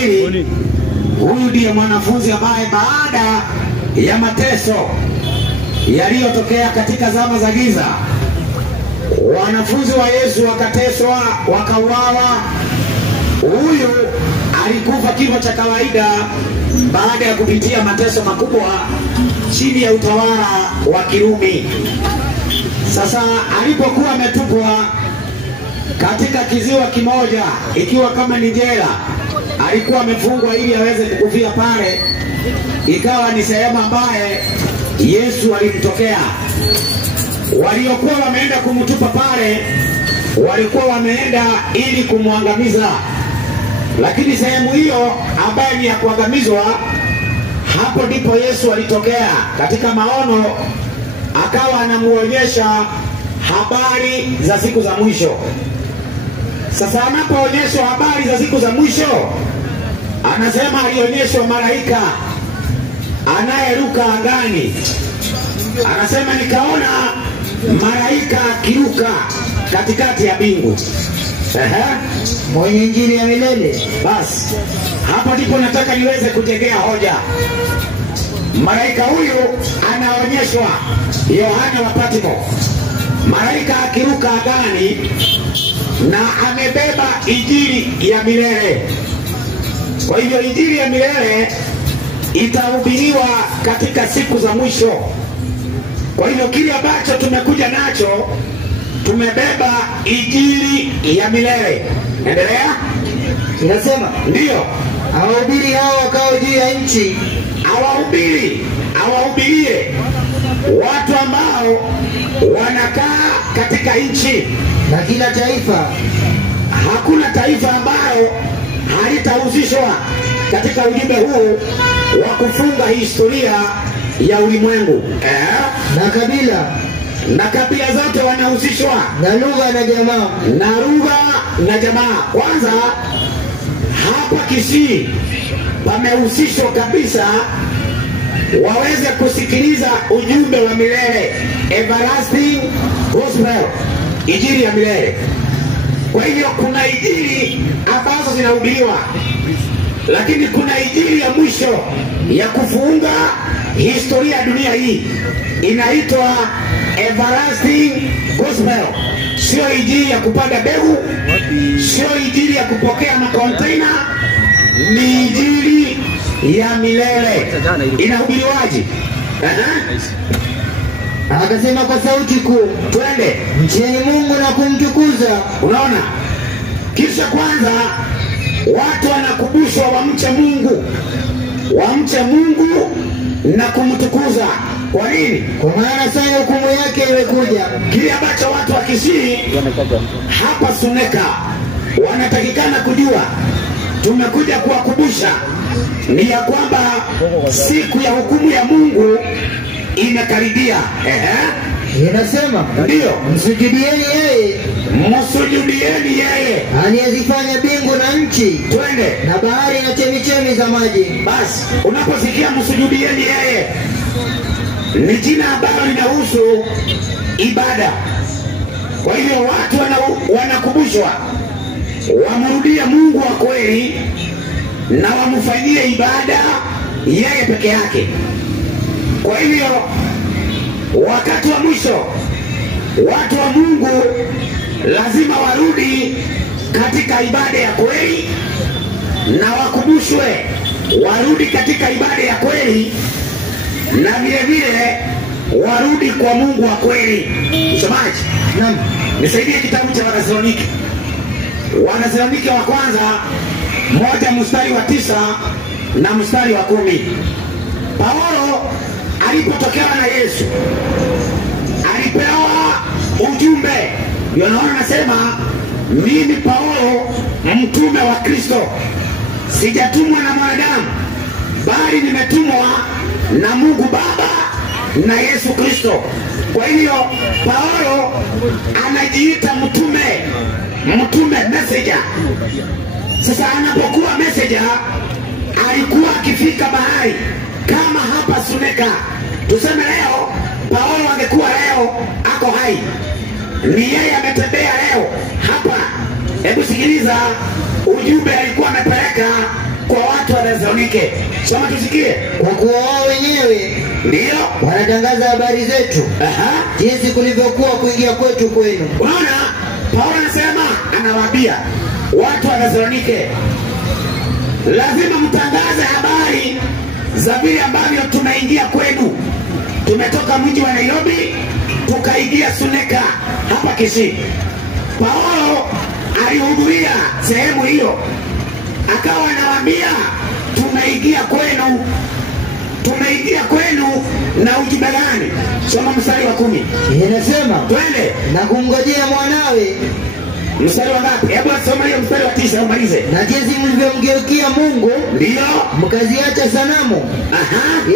wawili. Huyu ndiye mwanafunzi ambaye baada ya mateso yaliyotokea katika zama za giza, wanafunzi wa Yesu wakateswa, wakauawa. Huyu alikufa kifo cha kawaida baada ya kupitia mateso makubwa chini ya utawala wa Kirumi. Sasa alipokuwa ametupwa katika kiziwa kimoja, ikiwa kama ni jela, alikuwa amefungwa ili aweze kukufia pale. Ikawa ni sehemu ambaye Yesu alimtokea. Waliokuwa wameenda kumtupa pale walikuwa wameenda ili kumwangamiza, lakini sehemu hiyo ambaye ni ya kuangamizwa, hapo ndipo Yesu alitokea katika maono, akawa anamuonyesha habari za siku za mwisho. Sasa anapoonyeshwa habari za siku za mwisho, anasema alionyeshwa malaika anayeruka angani. Anasema nikaona malaika akiruka katikati ya mbingu. Mwenye injili ya milele. Basi hapo ndipo nataka niweze kutegea hoja. Malaika huyu anaonyeshwa Yohana wa Patmo, malaika akiruka angani na amebeba injili ya milele. Kwa hivyo injili ya milele itahubiriwa katika siku za mwisho. Kwa hivyo kile ambacho tumekuja nacho, tumebeba injili ya milele. Endelea. Inasema ndio awahubiri hao wakao juu ya nchi. Awahubirie watu ambao wanakaa katika nchi na kila taifa. Hakuna taifa ambalo halitahusishwa katika ujumbe huu wa kufunga historia ya ulimwengu. Na kabila zote wanahusishwa, na lugha na jamaa. Kwanza hapa Kisii pamehusishwa kabisa, waweze kusikiliza ujumbe wa milele, everlasting gospel, injili ya milele. Kwa hivyo kuna injili ambazo zinahubiriwa, lakini kuna injili ya mwisho ya kufunga historia ya dunia hii, inaitwa everlasting gospel. Sio injili ya kupanda mbegu, sio injili ya kupokea makonteina, ni injili ya milele. Inahubiriwaje? Akasema kwa sauti kuu, twende mcheni Mungu na kumtukuza. Unaona? Kisha kwanza watu wanakumbushwa wamche Mungu na kumtukuza. Kwa nini? Kwa maana saa hukumu yake imekuja. Kile ambacho watu wa Kisii hapa Suneka wanatakikana kujua, tumekuja kuwakumbusha, ni ya kwamba siku ya hukumu ya Mungu imekaribia. Inasema ndio, msujudieni yeye aliyezifanya mbingu na nchi, twende, na bahari na chemichemi za maji. Basi unaposikia msujudieni yeye, ni jina ambalo linahusu ibada. Kwa hivyo watu wanakumbushwa wamrudie Mungu wa kweli na wamfanyie ibada yeye peke yake. Kwa hivyo wakati wa mwisho watu wa Mungu lazima warudi katika ibada ya kweli, na wakumbushwe warudi katika ibada ya kweli, na vile vile warudi kwa Mungu wa kweli. Msomaji, naam, nisaidie kitabu cha Wathesalonike wa kwanza 1 mstari wa 9 na mstari wa 10. Paulo alipotokewa na Yesu alipewa ujumbe. Yohana anasema, mimi Paulo mtume wa Kristo, sijatumwa na mwanadamu, bali nimetumwa na Mungu Baba na Yesu Kristo. Kwa hiyo Paulo anajiita mtume messenger. Sasa anapokuwa messenger, alikuwa akifika mahali kama hapa Suneka. Tuseme leo Paulo angekuwa leo ako hai, ni yeye ametembea leo hapa. Hebu sikiliza ujumbe alikuwa amepeleka Wathesalonike. Soma tusikie. Kwa kuwa wao wenyewe Ndio. wanatangaza habari zetu, jinsi kulivyokuwa kuingia kwetu kwenu. Unaona, Paulo anasema, anawaambia watu wa Wathesalonike, lazima mtangaze habari za vile ambavyo tunaingia kwenu. Tumetoka mji wa Nairobi tukaingia Suneka hapa Kisii. Paulo alihudhuria sehemu hiyo, akawa anawaambia tumeingia kwenu. Tumeingia kwenu na ujumbe gani? Soma mstari wa 10. Inasema, twende. Na kumngojea mwanawe. Mstari wa ngapi? Hebu soma hiyo mstari wa 9 umalize. Na jinsi mlivyomgeukia Mungu, ndio mkaziacha sanamu,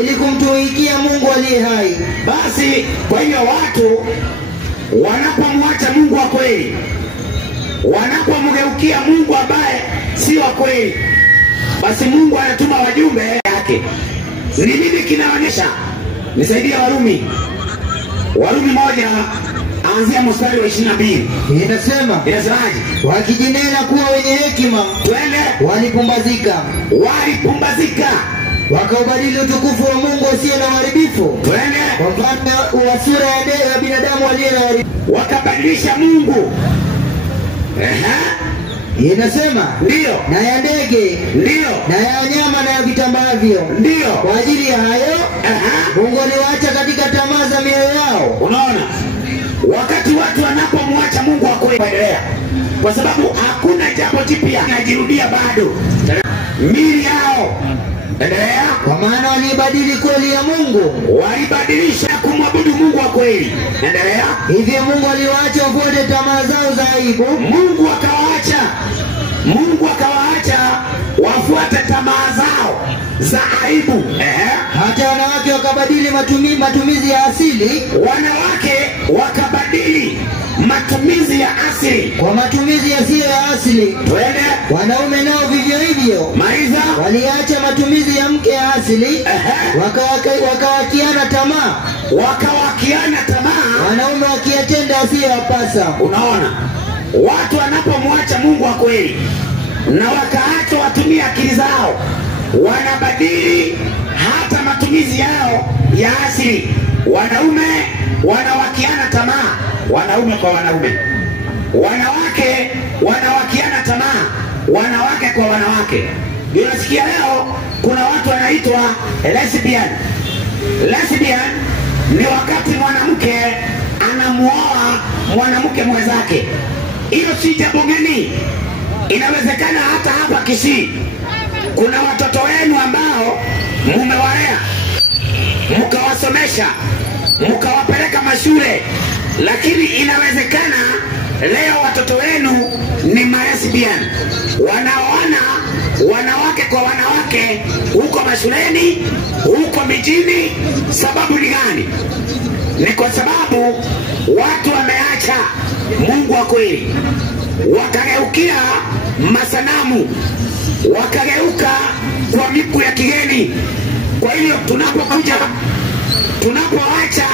ili kumtumikia Mungu aliye hai. Basi kwa hiyo watu wanapomwacha Mungu wa kweli, wanapomgeukia Mungu ambaye si wa kweli, basi Mungu anatuma wajumbe yake. Ni nini kinaonyesha? Nisaidie Warumi. Warumi 1 anzia mstari wa 22. Inasemaje? Wakijinena kuwa wenye hekima, twende, walipumbazika. Wakaubadili utukufu wa Mungu usiye na uharibifu, twende, kwa mfano wa sura ya binadamu aliye na uharibifu. Wakabadilisha Mungu. Inasema, ndio, na ya ndege, ndio, na ya wanyama na ya vitambavyo, ndio. Kwa ajili ya hayo Mungu aliwaacha katika tamaa za mioyo yao. Unaona, wakati watu wanapomwacha Mungu wa kweli, endelea, kwa sababu hakuna jambo jipya linajirudia bado. Mili yao, endelea. Kwa maana walibadili kweli ya Mungu, walibadilisha kumwabudu Mungu wa kweli. Endelea. Hivyo Mungu aliwaacha wafuate tamaa zao za aibu. Mungu akawaacha wafuate tamaa zao za aibu. Hata wanawake wakabadili matumizi ya asili. Wanawake wakabadili matumizi ya asili kwa matumizi yasiyo ya asili. Twende. Wanaume nao vivyo hivyo. Maiza. Waliacha matumizi ya mke ya asili. Wakawakiana tamaa. Wanaume wakiyatenda asiyowapasa. Unaona, watu wanapomwacha Mungu wa kweli na wakaacha watumia akili zao, wanabadili hata matumizi yao ya asili. Wanaume wanawakiana tamaa, wanaume kwa wanaume. Wanawake wanawakiana tamaa, wanawake kwa wanawake. Ndio nasikia leo kuna watu wanaitwa lesbian. Lesbian ni wakati mwanamke anamuoa mwanamke mwenzake. Hiyo si jambo geni. Inawezekana hata hapa Kisii kuna watoto wenu ambao mumewalea, mkawasomesha, mkawapeleka mashule, lakini inawezekana leo watoto wenu ni lesbian, wanaoana wanawake kwa wanawake huko mashuleni, huko mijini. Sababu ni gani? Ni kwa sababu watu wameacha Mungu wa kweli, wakageukia masanamu, wakageuka kwa miku ya kigeni. Kwa hiyo tunapoacha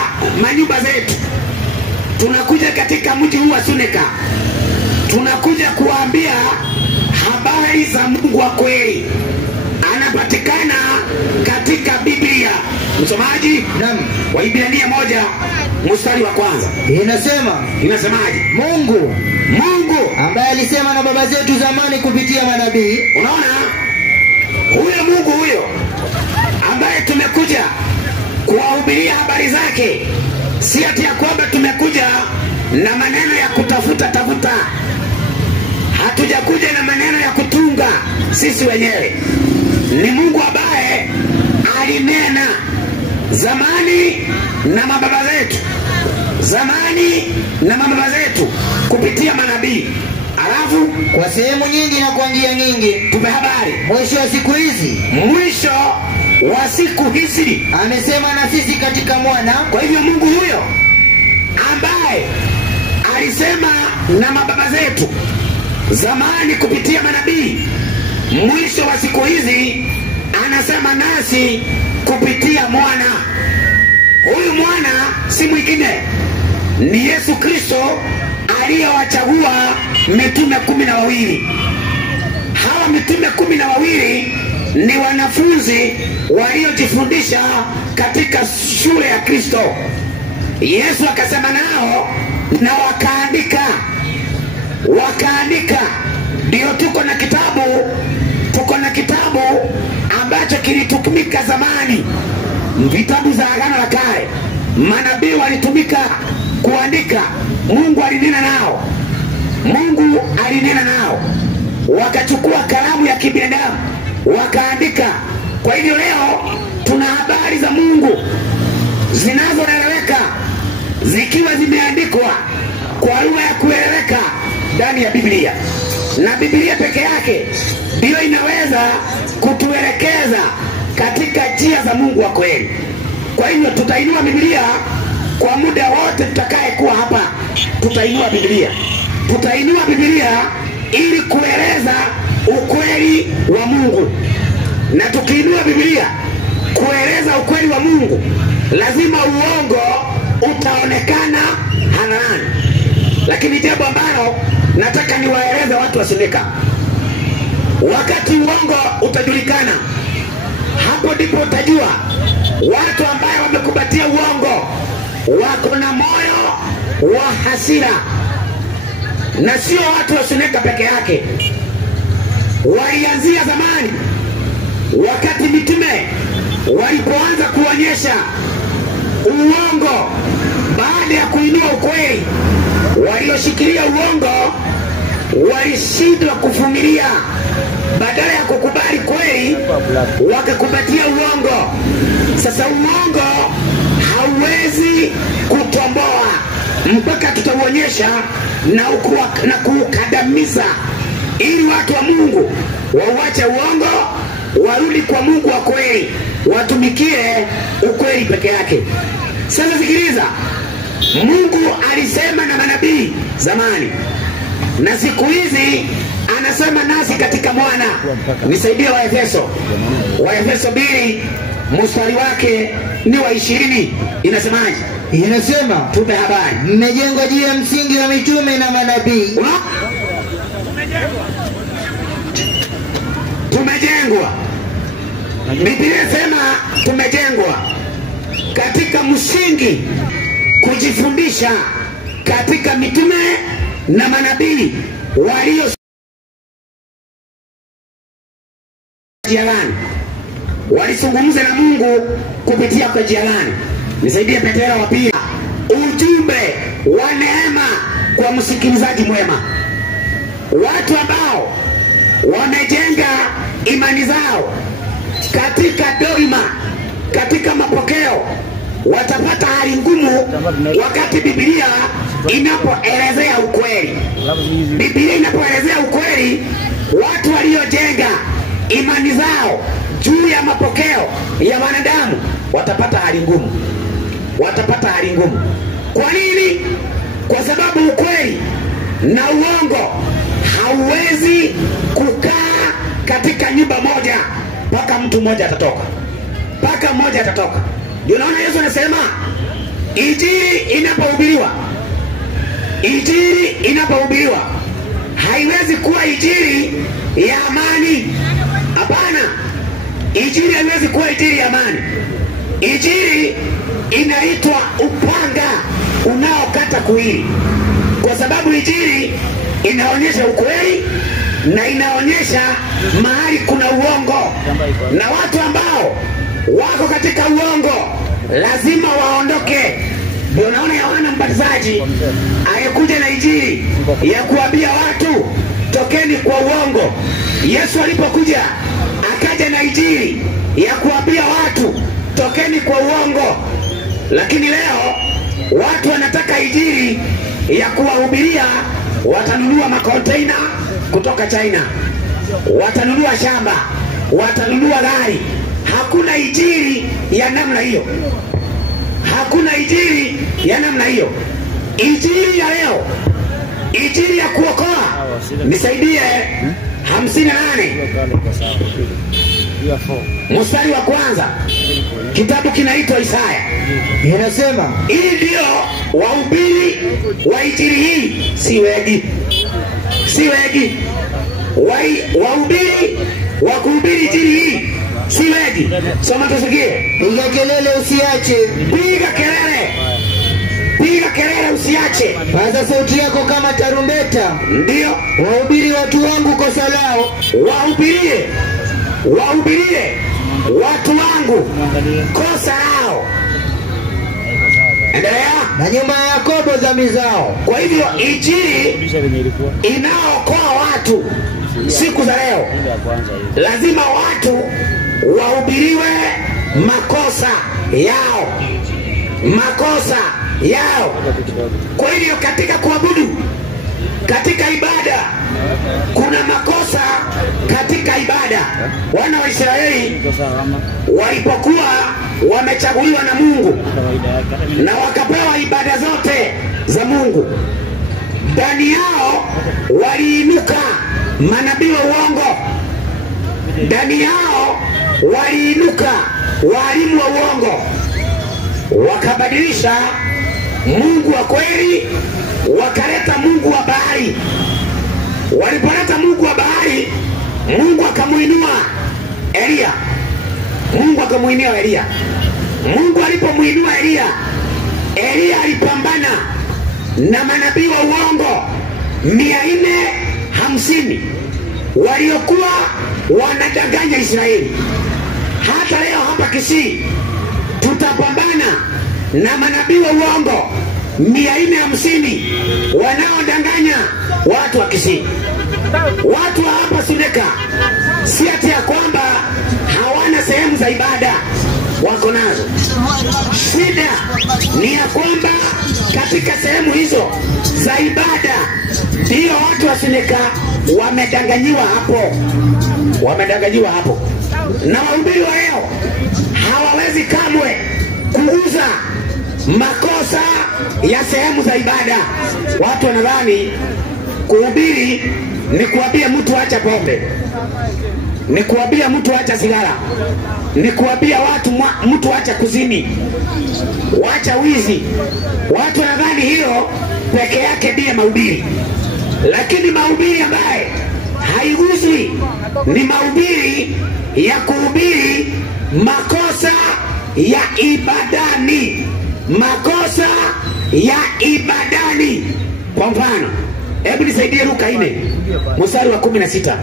manyumba zetu, tunakuja katika mji huu wa Suneka, tunakuja kuambia habari za Mungu wa kweli. Anapatikana katika Biblia. Msomaji, Waibrania 1 mstari wa 1. Inasemaje? Mungu ambaye alisema na baba zetu zamani kupitia manabii. Unaona, huyo Mungu huyo ambaye tumekuja kuwahubiria habari zake, si ati ya kwamba tumekuja na maneno ya kutafuta. Hatujakuja na maneno ya kutunga sisi wenyewe. Ni Mungu ambaye alinena zamani na mababa zetu kupitia manabii. Alafu kwa sehemu nyingi na kwa njia nyingi tupe habari mwisho wa siku hizi amesema na sisi katika mwana. Kwa hivyo Mungu huyo ambaye alisema na mababa zetu zamani kupitia manabii, mwisho wa siku hizi anasema nasi kupitia mwana. Huyu mwana si mwingine, ni Yesu Kristo aliyewachagua mitume 12. Hawa mitume 12 ni wanafunzi waliojifundisha katika shule ya Kristo. Yesu akasema nao na wakaandika. Ndio tuko na kitabu ambacho kilitumika zamani, vitabu za Agano la Kale. Manabii walitumika kuandika. Mungu alinena nao, wakachukua kalamu ya kibinadamu wakaandika. Kwa hivyo leo tuna habari za Mungu zinazoeleweka zikiwa zimeandikwa kwa lugha ya kueleweka ndani ya Biblia, na Biblia peke yake ndio inaweza kutuelekeza katika njia za Mungu wa kweli. Kwa hivyo tutainua Biblia kwa muda wote tutakaye kuwa hapa. Tutainua Biblia ili kueleza ukweli wa Mungu. Na tukiinua Biblia kueleza ukweli wa Mungu, lazima uongo utaonekana hadharani. Lakini jambo ambalo nataka niwaeleze watu wa Suneka, wakati uongo utajulikana, hapo ndipo utajua watu ambao wamekubatia uongo wako na moyo wa hasira. Na sio watu wa Suneka peke yake, walianzia zamani wakati mitume walipoanza kuonyesha uongo baada ya kuinua ukweli. Walioshikilia uongo walishindwa kuvumilia, badala ya kukubali kweli wakakubatia uongo. Sasa uongo hauwezi kutomboa mpaka tutauonyesha na kuukandamiza, ili watu wa Mungu wauache uongo, warudi kwa Mungu wa kweli, watumikie ukweli peke yake. Sasa sikiliza, Mungu alisema na manabii zamani, na siku hizi anasema nasi katika mwana. Nisaidie Waefeso 2 mstari wake ni wa 20. Inasemaje? Inasema, tupe habari. Mmejengwa juu ya msingi wa mitume na manabii. Tumejengwa. Biblia inasema tumejengwa katika msingi, kujifundisha katika mitume na manabii walio jirani, walizungumza na Mungu kupitia kwa jirani. Nisaidie Petro wa pili, ujumbe wa neema kwa msikilizaji mwema. Watu ambao wamejenga imani zao katika dogma, katika mapokeo, watapata hali ngumu wakati Biblia inapoelezea ukweli. Biblia inapoelezea ukweli, watu waliojenga imani zao juu ya mapokeo ya wanadamu watapata hali ngumu. Kwa nini? Kwa sababu ukweli na uongo hauwezi kukaa katika nyumba moja, mpaka mtu mmoja atatoka. Ndio naona Yesu anasema injili inapohubiriwa haiwezi kuwa injili ya amani. Hapana, injili haiwezi kuwa injili ya amani. Injili inaitwa upanga unaokata kuwili, kwa sababu injili inaonyesha ukweli na inaonyesha mahali kuna uongo, na watu ambao wako katika uongo lazima waondoke. Ndio naona Yohana Mbatizaji alikuja na injili ya kuambia watu tokeni kwa uongo. Yesu alipokuja akaja na injili ya kuambia watu tokeni kwa uongo. Lakini leo watu wanataka injili ya kuwahubiria, watanunua makonteina kutoka China, watanunua shamba, watanunua gari. Hakuna injili ya namna hiyo. Injili ya leo, injili ya kuokoa. Nisaidie 58 mstari wa kwanza. Kitabu kinaitwa Isaya. Inasema, hii ndio wahubiri wa injili hii, si wengi. Wahubiri wa kuhubiri injili hii maji. Soma tusikie. Piga kelele usiache. Piga kelele. Piga kelele usiache. Paza sauti yako kama tarumbeta. Ndio. Wahubiri watu wangu kosa lao. Wahubirie. Wahubirie watu wangu kosa lao. Endelea. Na nyumba ya Yakobo dhambi zao. Kwa hivyo injili inaokoa watu siku za leo. Lazima watu wahubiriwe makosa yao. Makosa yao. Kwa hivyo katika kuabudu, katika ibada, kuna makosa katika ibada. Wana wa Israeli walipokuwa wamechaguliwa na Mungu na wakapewa ibada zote za Mungu, ndani yao waliinuka manabii wa uongo. Ndani yao waliinuka walimu wa uongo, wakabadilisha Mungu wa kweli, wakaleta Mungu wa Baali. Walipoleta Mungu wa Baali, Mungu akamuinua Elia. Mungu akamuinua Elia. Mungu alipomuinua Elia, Elia alipambana na manabii wa uongo 450 waliokuwa wanadanganya Israeli. Hata leo hapa Kisii tutapambana na manabii wa uongo 450 wanaodanganya watu wa Kisii. Watu wa hapa Suneka si ati ya kwamba hawana sehemu za ibada, wako nazo. Shida ni ya kwamba katika sehemu hizo za ibada ndio watu wa Suneka wamedanganyiwa hapo. Wamedanganyiwa hapo. Na wahubiri wa leo hawawezi kamwe kuuza makosa ya sehemu za ibada. Watu wanadhani kuhubiri ni kuambia mtu acha pombe, ni kuambia mtu acha sigara, ni kuambia mtu acha kuzini, wacha wizi. Watu wanadhani hiyo peke yake ndiye mahubiri. Lakini mahubiri ambaye haiguswi ni mahubiri ya kuhubiri makosa ya ibadani. Makosa ya ibadani. Kwa mfano, hebu nisaidie Luka 4 mstari wa 16.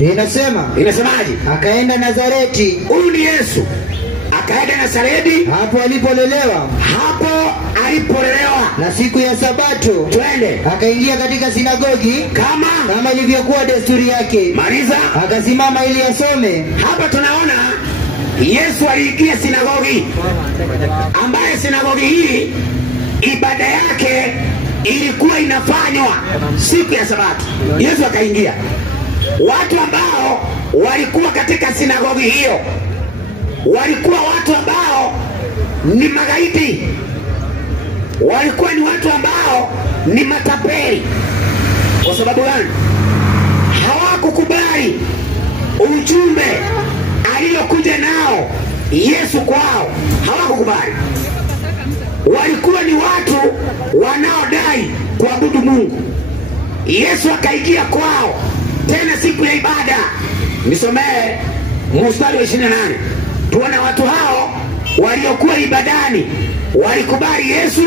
Inasemaje? Akaenda Nazareti. Huyu ni Yesu. Akaenda Nazareti, hapo alipolelewa. Hapo alipolelewa. Na siku ya Sabato, twende, akaingia katika sinagogi kama ilivyokuwa desturi yake. Maliza. Akasimama ili asome. Hapa tunaona Yesu aliingia sinagogi, ambaye sinagogi hii ibada yake ilikuwa inafanywa siku ya Sabato. Yesu akaingia. Watu ambao walikuwa katika sinagogi hiyo walikuwa watu ambao ni magaidi. Walikuwa ni watu ambao ni matapeli. Kwa sababu gani? Hawakukubali ujumbe aliyokuja nao Yesu kwao. Hawakukubali. Walikuwa ni watu wanaodai kuabudu Mungu. Yesu akaingia kwao tena siku ya ibada. Nisomee mstari wa 28. Tuone watu hao waliokuwa ibadani walikubali Yesu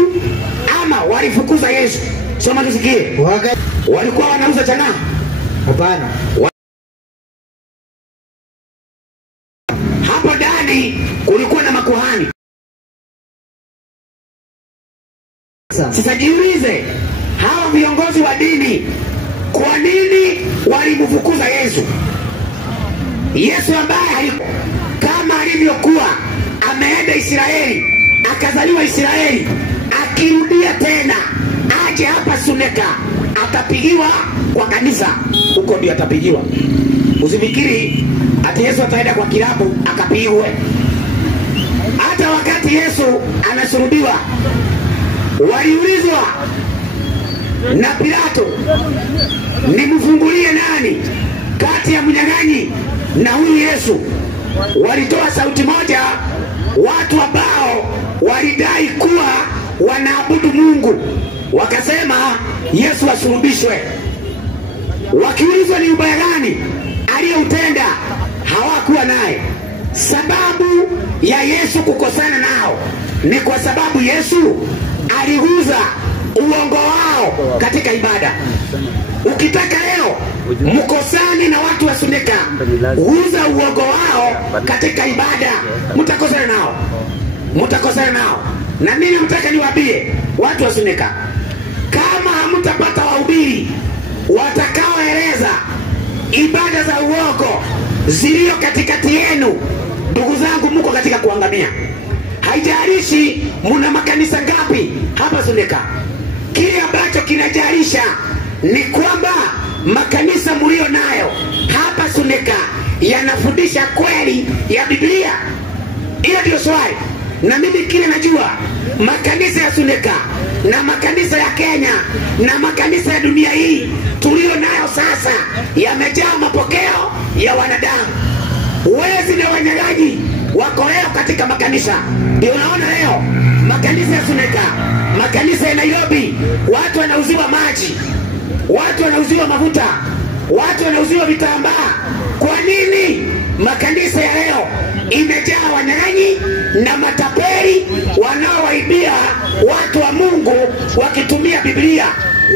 ama walifukuza Yesu. Soma tusikie. Walikuwa wanauza chang'aa? Hapana. Hapo ndani kulikuwa na makuhani. Sasa jiulize, hawa viongozi wa dini kwa nini walimfukuza Yesu? Yesu ambaye kama alivyokuwa ameenda Israeli, akazaliwa Israeli, akirudia tena aje hapa Suneka, atapigiwa kwa kanisa. Huko ndio atapigiwa. Usifikiri ati Yesu ataenda kwa kilabu akapigwe. Hata wakati Yesu anasulubiwa, waliulizwa na Pilato, nimfungulie nani kati ya mnyang'anyi na huyu Yesu? Walitoa sauti moja, watu ambao walidai kuwa wanaabudu Mungu, wakasema Yesu asulubishwe. Wakiulizwa ni ubaya gani aliyoutenda, hawakuwa naye. Sababu ya Yesu kukosana nao ni kwa sababu Yesu aliuza uongo wao katika ibada. Ukitaka leo mkosani na watu wa Suneka, uza uongo wao katika ibada, mtakosana nao. Mtakosana nao. Na mimi nataka niwaambie watu wa Suneka, kama hamtapata wahubiri watakaoeleza ibada za uongo zilio katikati yenu, ndugu zangu, mko katika kuangamia. Haijalishi muna makanisa ngapi hapa Suneka. Kile ambacho kinajarisha ni kwamba makanisa mlio nayo hapa Suneka yanafundisha kweli ya Biblia. Hiyo ndio swali. Na mimi kile najua, makanisa ya Suneka na makanisa ya Kenya na makanisa ya dunia hii tulio nayo sasa yamejaa mapokeo ya wanadamu. Wezi na wanyagaji wako leo katika makanisa. Ndio unaona leo makanisa ya Suneka, makanisa ya Nairobi, watu wanauziwa maji, watu wanauziwa mafuta, watu wanauziwa vitambaa. Kwa nini? Makanisa ya leo imejaa wanyang'anyi na matapeli wanaowaibia watu wa Mungu wakitumia Biblia,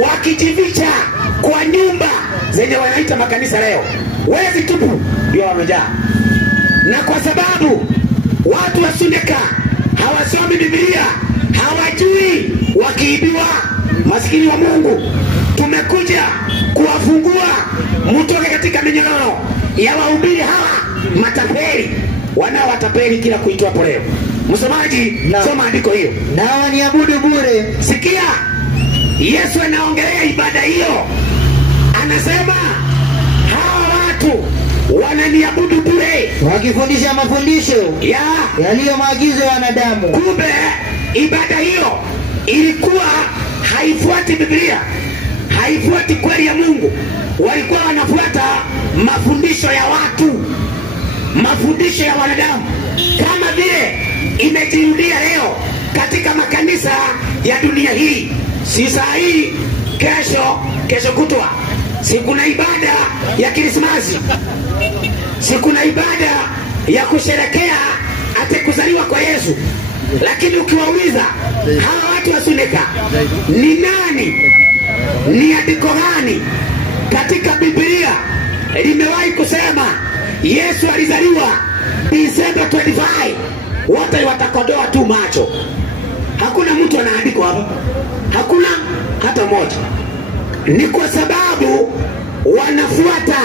wakijificha kwa nyumba zenye wanaita makanisa leo. Wezi tupu ndio wamejaa. Na kwa sababu watu wa Suneka hawasomi Biblia, hawajui, wakiibiwa, maskini wa Mungu, tumekuja kuwafungua mtoke katika minyororo ya wahubiri hawa matapeli wanaowatapeli kila kuitwapo leo. Msomaji, soma andiko hiyo. Na waniabudu bure. Sikia, Yesu anaongelea ibada hiyo. Anasema hawa watu wananiabudu bure, wakifundisha mafundisho yaliyo maagizo ya wanadamu. Kumbe ibada hiyo ilikuwa haifuati Biblia, haifuati kweli ya Mungu. Walikuwa wanafuata mafundisho ya watu, mafundisho ya wanadamu, kama vile imejirudia leo katika makanisa ya dunia hii. Si saa hii, kesho kutwa si kuna ibada ya Krismasi, si kuna ibada ya kusherekea ate kuzaliwa kwa Yesu. Lakini ukiwauliza hawa watu wa Suneka, ni nani, ni andiko gani katika Biblia limewahi kusema Yesu alizaliwa December 25, wote watakodoa tu macho. Hakuna mtu anaandiko hapo, hakuna hata moja. Ni kwa sababu wanafuata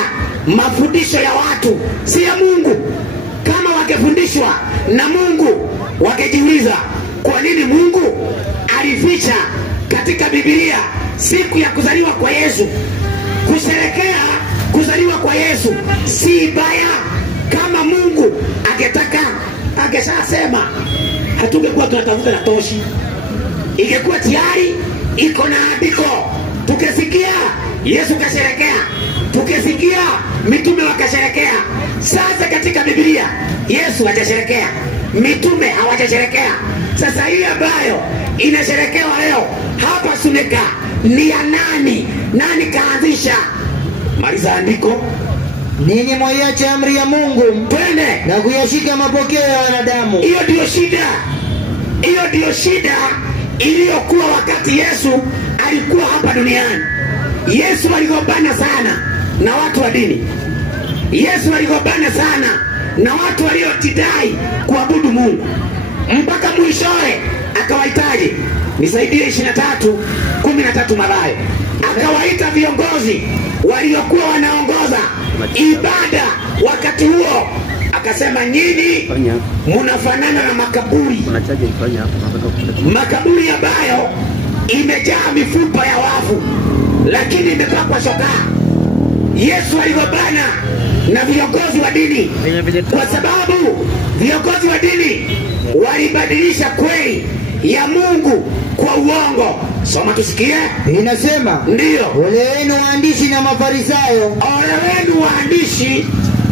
mafundisho ya watu, si ya Mungu. Kama wakifundishwa na Mungu, wakejiuliza kwa nini Mungu alificha katika Biblia siku ya kuzaliwa kwa Yesu. Kusherekea kuzaliwa kwa Yesu si baya. Kama Mungu angetaka, angeshasema, hatungekuwa tunatafuta na toshi. Ingekuwa tayari iko na andiko, tukesikia Yesu kasherekea, tukesikia mitume wakasherekea. Sasa katika Biblia Yesu hajasherekea, mitume hawajasherekea. Sasa hii ambayo inasherekewa leo hapa Suneka ni ya nani? Nani kaanzisha? Maliza andiko. Ninyi mwaiacha amri ya Mungu, twende, na kuyashika mapokeo ya wanadamu. Hiyo ndio shida. Hiyo ndio shida iliyokuwa wakati Yesu alikuwa hapa duniani. Yesu aligombana sana na watu wa dini. Yesu aligombana sana na watu waliotidai kuabudu Mungu. Mpaka mwishowe akawahitaji, nisaidie 23:13 Mathayo. Akawaita viongozi waliokuwa wanaongoza ibada wakati huo, akasema nyinyi mnafanana na makaburi. Makaburi ambayo imejaa mifupa ya wafu lakini imepakwa shokaa. Yesu aligombana na viongozi wa dini kwa sababu viongozi wa dini walibadilisha kweli ya Mungu kwa uongo. Soma tusikie. Inasema, ndio, ole wenu waandishi na Mafarisayo, ole wenu waandishi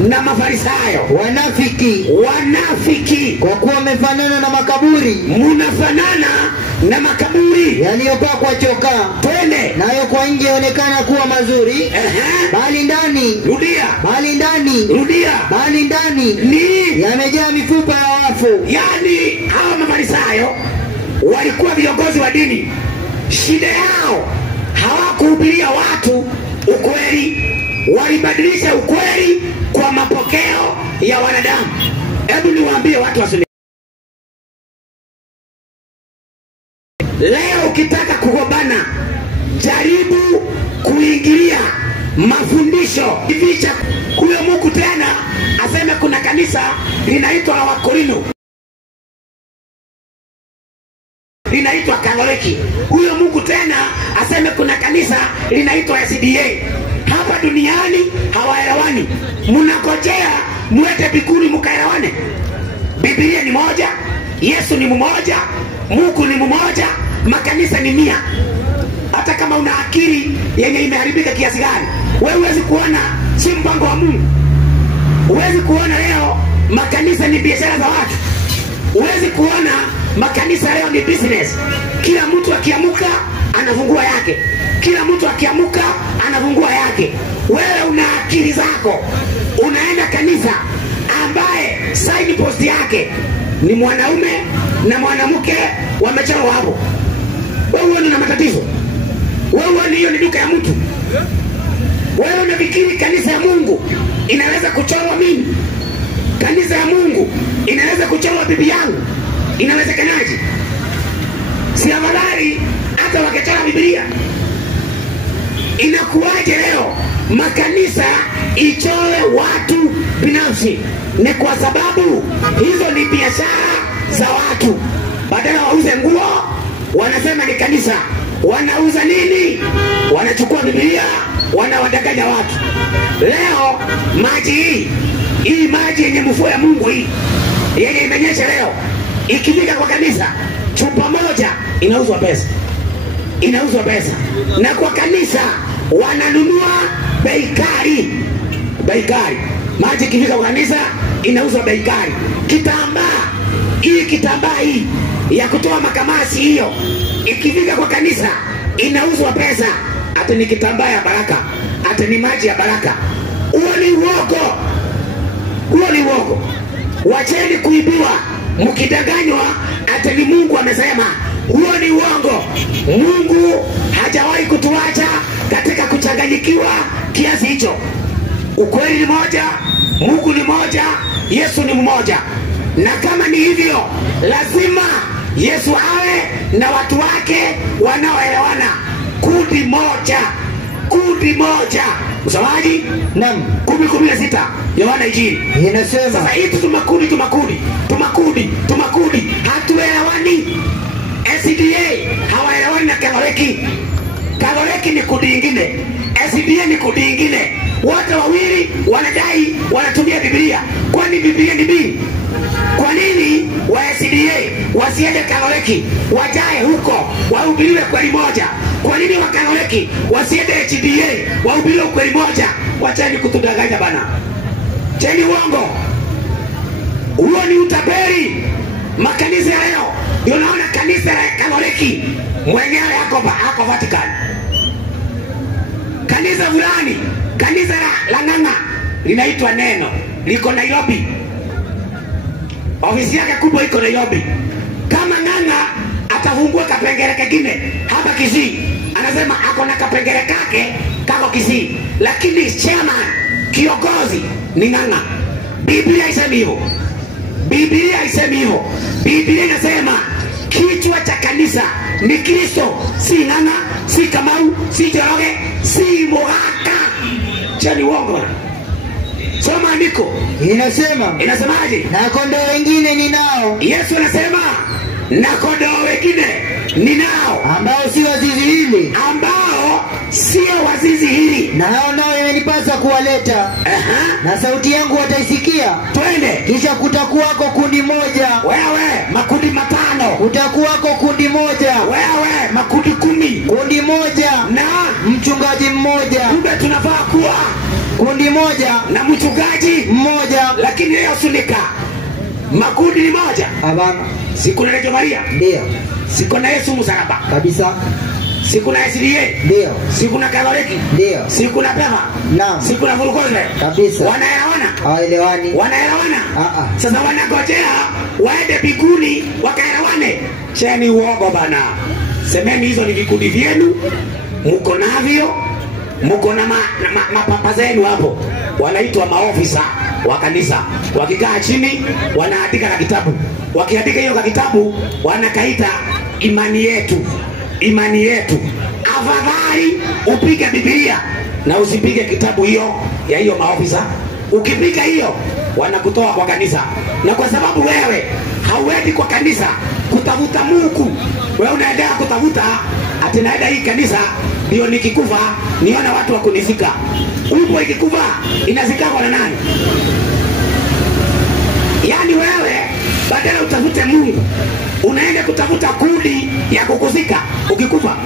na Mafarisayo, wanafiki, wanafiki, kwa kuwa mmefanana na makaburi. Mnafanana na makaburi yaliyopakwa chokaa, twende nayo kwa nje yaonekana kuwa mazuri, bali ndani ni yamejaa mifupa ya wafu. Yani hawa Mafarisayo walikuwa viongozi wa dini. Shida yao hawakuhubiria watu ukweli, walibadilisha ukweli kwa mapokeo ya wanadamu. Hebu niwaambie watu wa leo, ukitaka kugombana, jaribu kuingilia mafundisho. Hivicha huyo Mungu tena aseme kuna kanisa linaitwa Wakorino, linaitwa Katoliki. Huyo Mungu tena aseme kuna kanisa linaitwa SDA. Hapa duniani hawaelewani. Mnakojea muwete bikuri mkaelewane? Biblia ni moja, Yesu ni mmoja, Mungu ni mmoja, makanisa ni 100. Hata kama una akili yenye imeharibika kiasi gani, wewe huwezi kuona si mpango wa Mungu. Huwezi kuona leo makanisa ni biashara za watu. Huwezi kuona makanisa leo ni business. Kila mtu akiamuka anafungua yake. Kila mtu akiamuka anafungua yake. Wewe una akili zako, unaenda kanisa ambaye signpost yake ni mwanaume na mwanamke wamechorwa hapo. Wewe una matatizo. Wewe hiyo ni duka ya mtu. Wewe unafikiri kanisa ya Mungu inaweza kuchorwa mimi? Kanisa ya Mungu inaweza kuchorwa bibi yangu? Inawezekanaje? Si afadhali hata wakichora Biblia? Inakuwaje leo makanisa ichore watu binafsi? Ni kwa sababu hizo ni biashara za watu. Badala wauze nguo, wanasema ni kanisa. Wanauza nini? Wanachukua Biblia, wanawadanganya watu. Leo maji hii maji yenye mvua ya Mungu hii yenye imenyesha leo, ikifika kwa kanisa, chupa moja inauzwa pesa. Inauzwa pesa. Na kwa kanisa wananunua bei kali. Bei kali. Maji ikifika kwa kanisa inauzwa bei kali. Kitambaa hii ya kutoa makamasi hiyo, ikifika kwa kanisa inauzwa pesa. Hata ni kitambaa ya baraka, hata ni maji ya baraka. Huo ni uongo. Huo ni uongo. Wacheni kuibiwa mkidanganywa hata ni Mungu amesema. Huo ni uongo. Mungu hajawahi kutuacha katika kuchanganyikiwa kiasi hicho. Ukweli ni moja, Mungu ni moja, Yesu ni mmoja. Na kama ni hivyo, lazima Yesu awe na watu wake wanaoelewana. Kundi moja. Kundi moja. Msamaji? Naam. 10:16 Yohana Injili inasema, sasa hitu tumakundi. Hatuelewani. SDA hawaelewani na Katoliki. Katoliki ni kundi ingine, SDA ni kundi ingine. Wote wawili wanadai wanatumia Biblia. Kwani Biblia ni nini? Kwa nini wa SDA wasiende Katoliki, wajae huko wahubiriwe kweli moja? Kwa nini wa Katoliki wasiende HDA wahubiriwe kweli moja? Wacheni kutudanganya bana. Cheni uongo. Huo ni utapeli. Makanisa ya leo, ndio naona kanisa la Katoliki mwenyewe hako Vatican. Kanisa fulani, kanisa la Ng'ang'a linaitwa Neno, liko Nairobi. Ofisi yake kubwa iko Nairobi. Kama Ng'ang'a atafungua kapengele kingine hapa Kisii, anasema ako na kapengele kake kako Kisii, lakini chairman, kiongozi ni Ng'ang'a. Biblia haisemi hivyo. Biblia haisemi hivyo. Biblia inasema kichwa cha kanisa ni Kristo, si Ng'ang'a, si Kamau, si Njoroge, si Mogaka. Chani uongo. Soma andiko. Inasemaje? Na kondoo wengine ninao. Yesu anasema na kondoo wengine ninao, ambao si wazizi hili. Ambao sio wazizi hili. Na hao nao imenipasa kuwaleta. Na sauti yangu wataisikia. Twende. Kisha kutakuwako kundi moja. Wewe makundi 5. Kutakuwako kundi moja. Wewe makundi 10. Kundi moja na mchungaji mmoja. Kumbe tunafaa kuwa kundi moja na mchungaji mmoja. Lakini leo sunika makundi ni moja. Hapana. Siku na Maria. Ndio. Siko na Yesu msalaba. Kabisa. Siku na SDA. Ndio. Siku na Katoliki. Ndio. Siku na Pema. Naam. Siku na Vurukoze. Kabisa. Wanaelewana? Hawaelewani. Wanaelewana? Sasa wanangojea waende biguni wakaelewane. Cheni uogo bana. Semeni hizo ni vikundi vyenu. Mko navyo. Mko na mapapa zenu hapo. Wanaitwa maofisa wa kanisa. Wakikaa chini wanaandika na kitabu. Wakiandika hiyo kitabu wanakaita imani yetu. Imani yetu. Afadhali upige Biblia na usipige kitabu hiyo ya hiyo maofisa. Ukipiga hiyo wanakutoa kwa kanisa. Na kwa sababu wewe hauendi kwa kanisa kutafuta Mungu, wewe unaenda kutafuta ati naenda hii kanisa ndio nikikufa niona watu wa kunizika. Upo ikikufa inazika kwa nani? Yaani wewe badala utafute Mungu unaenda kutafuta kundi ya kukuzika ukikufa.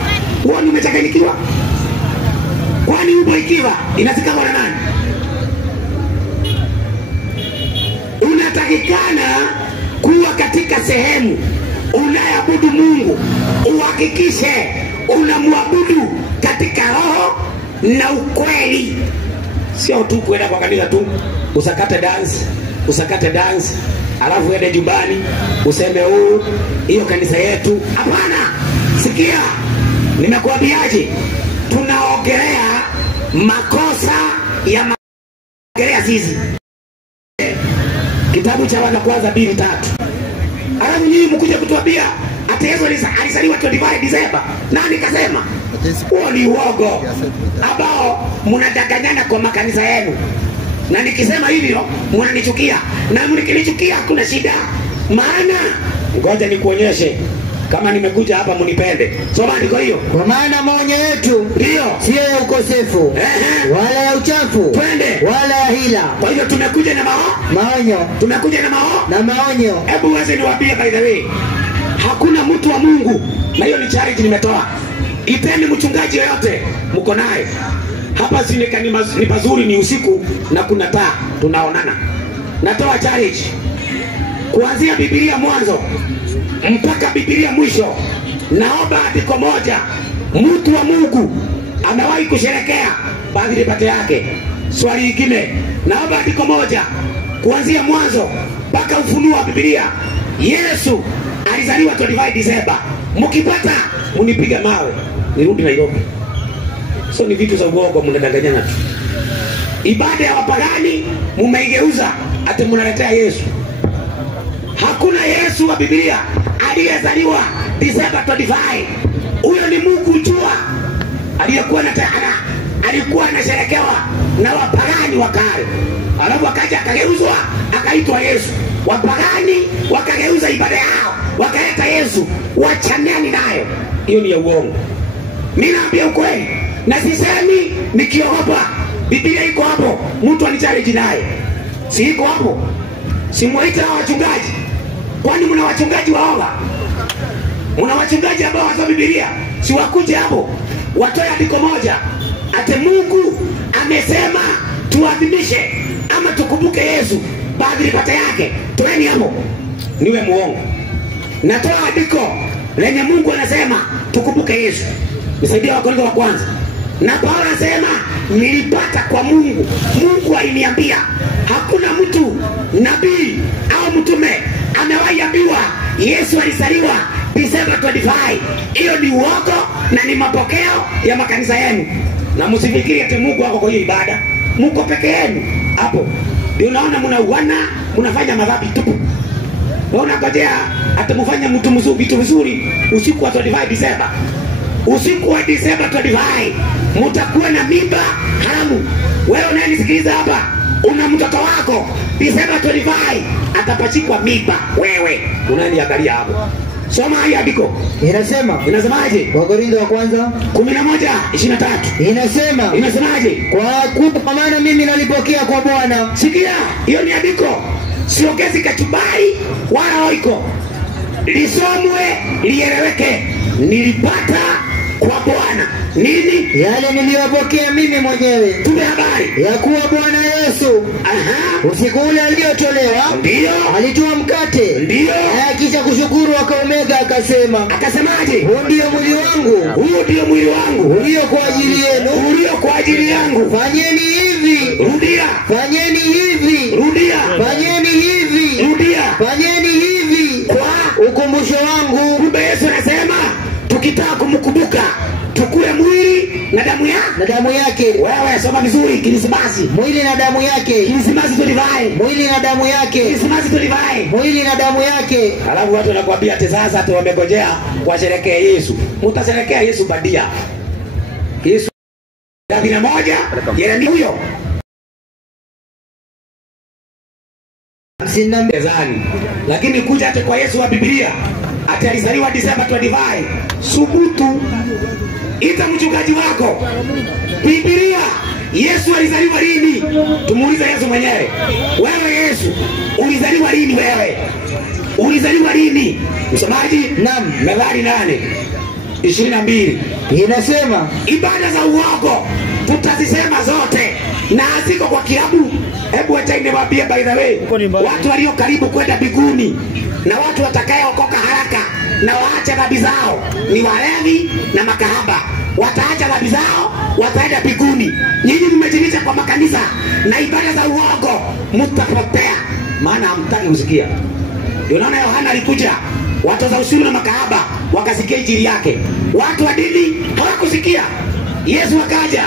Wewe umechanganyikiwa. Kwani upo ikiwa inazika kwa nani? Unatakikana kuwa katika sehemu unayabudu Mungu. Uhakikishe unamwabudu katika roho na ukweli. Sio tu kwenda kwa kanisa tu usakate dance alafu uende nyumbani useme hiyo kanisa yetu. Hapana. Sikia, nimekuambiaje? Tunaongelea makosa ya maongelea sisi. Kitabu cha Wana Kwanza 2:3. Alafu nyinyi mkuja kutuambia ati Yesu alizaliwa 25 Disemba. Nani kasema? Huo ni uongo ambao mnadanganyana kwa makanisa yenu. Na nikisema hivyo mnanichukia. Na mnikinichukia kuna shida. Maana ngoja nikuonyeshe kama nimekuja hapa mnipende. Soma andiko hiyo. Kwa maana maonyo yetu ndio sio ya ukosefu wala ya uchafu wala ya hila. Kwa hivyo tumekuja na maonyo. Tumekuja na maonyo. Hebu waje niwaambie by the way. Hakuna mtu wa Mungu, na hiyo ni charity nimetoa. Iteni mchungaji yoyote mko naye. Hapa ni pazuri, ni usiku na kuna taa tunaonana. Natoa charity. Kuanzia Biblia mwanzo mpaka Biblia mwisho. Naomba andiko moja mtu wa Mungu amewahi kusherekea birthday party yake. Swali lingine, naomba andiko moja kuanzia mwanzo mpaka Ufunuo wa Biblia Yesu alizaliwa 25 Disemba. Mkipata mnipiga mawe nirudi Nairobi. So ni vitu za uongo mnadanganyana tu. Ibada ya wapagani mumeigeuza ati mnaletea Yesu. Hakuna Yesu wa Biblia aliyezaliwa Disemba 25. Huyo ni Mungu jua alikuwa anasherekewa na wapagani wa kale. Alafu akaja akageuzwa akaitwa Yesu. Wapagani wakageuza ibada yao wakaleta Yesu. Wachaneni nayo. Hiyo ni ya uongo. Mimi naambia ukweli na sisemi nikiogopa. Biblia iko hapo. Mtu anichallenge naye. Si iko hapo. Simuita wachungaji. Kwani mna wachungaji waoga? Mna wachungaji ambao hawasomi Biblia. Si wakuje hapo watoe andiko moja ate Mungu amesema tuadhimishe ama tukumbuke Yesu birthday party yake. Toeni hapo. Niwe muongo. Natoa andiko lenye Mungu anasema tukumbuke Yesu. Nisaidia Wakorintho wa kwanza. Na Paulo anasema nilipata kwa Mungu. Mungu aliniambia. Hakuna mtu nabii au mtume amewahi ambiwa Yesu alizaliwa Disemba 25. Hiyo ni uongo na ni mapokeo ya makanisa yenu. Na msifikiri ati Mungu wako kwa hiyo ibada. Mungu peke yenu. Hapo ndio unaona mnauana, mnafanya madhambi tupu. Unangojea atamfanya mtu mzuri vitu vizuri usiku wa 25 Disemba. Usiku wa Disemba 25 mtakuwa na mimba haramu. Wewe unanisikiliza hapa, una mtoto wako Disemba 25 atapachikwa mimba. Wewe unaniangalia hapo. Soma hii andiko. Inasemaje? Wakorintho wa kwanza 11:23. Inasemaje? Kwa maana mimi nalipokea kwa Bwana. Sikia, hiyo ni andiko. Siongezi kachumbari wala oiko. Lisomwe lieleweke. Nilipata kwa Bwana nini? Yale niliyopokea mimi mwenyewe. Tume habari ya kuwa Bwana Yesu usiku ule aliotolewa ndio alitoa mkate, ndio kisha kushukuru akaumega akamega akasema, akasemaje? huu ndio mwili wangu, Huu ndio mwili wangu ulio kwa ajili yenu, ulio kwa ajili yangu. fanyeni hivi, Rudia, fanyeni hivi, rudia, fanyeni hivi, rudia, fanyeni hivi kwa ukumbusho wangu. kumbe Yesu anasema tukitaka kumkumbuka tukue mwili na damu Na damu yake, Wewe soma vizuri Krismasi. mwili na damu yake, Krismasi tulivae. mwili na damu yake, Krismasi tulivae. mwili na damu yake. Alafu watu wanakuambia ati sasa ati wamegojea washerekea Yesu. Mtasherekea Yesu badia. Yesu David moja, yeye ni huyo. Sina Mezani. Lakini kuja ati kwa Yesu wa Biblia ati alizaliwa Disemba 25. Subutu. Ita mchungaji wako. Biblia Yesu alizaliwa lini? Tumuulize Yesu mwenyewe. Wewe Yesu, ulizaliwa lini wewe? Ulizaliwa lini? Msomaji? Naam. Methali 8:22. inasema, Ibada za uongo tutazisema zote na haziko kwa kiabu. Hebu acha niwaambie by the way, watu walio karibu kwenda mbinguni na watu watakayeokoka haraka na waache dhambi zao ni walevi na makahaba. Wataacha dhambi zao, wataenda mbinguni. Nyinyi mmejificha kwa makanisa na ibada za uongo, mtapotea, maana hamtaki kusikia. Ndio naona Yohana alikuja, watoza ushuru na makahaba wakasikia injili yake. Watu wa dini hawakusikia. Yesu akaja,